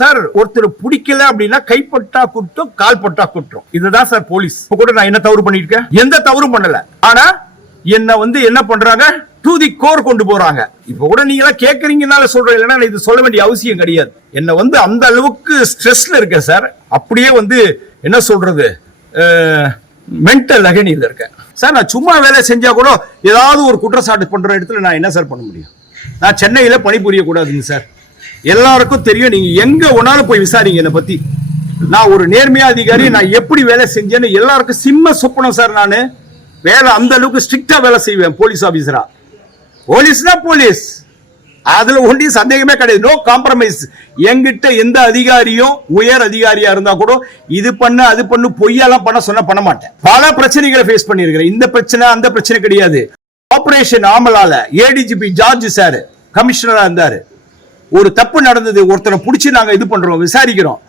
Sir ஒருத்தர் பிடிக்கல அப்படின்னா கைப்பட்டா குற்றம், கால் பட்டா குற்றம். இதுதான் சார் போலீஸ். இப்ப கூட நான் என்ன தவறு பண்ணிருக்கேன்? எந்த தவறும் பண்ணல. ஆனா என்ன என்ன பண்றாங்க, டு தி கோர் கொண்டு போறாங்க. இப்ப கூட நீங்க எல்லாம் கேக்குறீங்கனால சொல்றேன், இல்லைன்னா இது சொல்ல வேண்டிய அவசியம் கிடையாது. என்ன அந்த அளவுக்கு ஸ்ட்ரெஸ்ல இருக்க சார். அப்படியே என்ன சொல்றது, மென்டல் அகனியில் இருக்கேன் சார். நான் சும்மா வேலை செஞ்சா கூட ஏதாவது ஒரு குற்றச்சாட்டு பண்ற இடத்துல நான் என்ன சார் பண்ண முடியும்? நான் சென்னையில பணிபுரிய கூடாதுங்க சார். எல்லாருக்கும் தெரியும், நீங்க எங்க ஒன்னாலும் போய் விசாரிங்க என்ன பத்தி. நான் ஒரு நேர்மையா அதிகாரி, நான் எப்படி வேலை செஞ்சேன்னு எல்லாருக்கும் சிம்ம சொப்பனம் சார். நான் வேலை அந்த அளவுக்கு ஸ்ட்ரிக்டா வேலை செய்வேன் போலீஸ் ஆபீசரா. போலீஸ்னா போலீஸ், அதுல ஒன்றிய சந்தேகமே கிடையாது. No compromise. என்கிட்ட எந்த அதிகாரியும் உயர் அதிகாரியா இருந்தா கூட இது பண்ண அது பண்ணு பொய்யெல்லாம் பண்ண சொன்னா பண்ண மாட்டேன். பல பிரச்சனைகளை ஃபேஸ் பண்ணிருக்கிறேன். இந்த பிரச்சனை அந்த பிரச்சனை கிடையாது. ஆபரேஷன் ஆமலால ஏடிஜிபி ஜார்ஜ் சார் கமிஷனரா இருந்தாரு. ஒரு தப்பு நடந்தது, ஒருத்தரை பிடிச்சி நாங்க இது பண்றோம், விசாரிக்கிறோம்.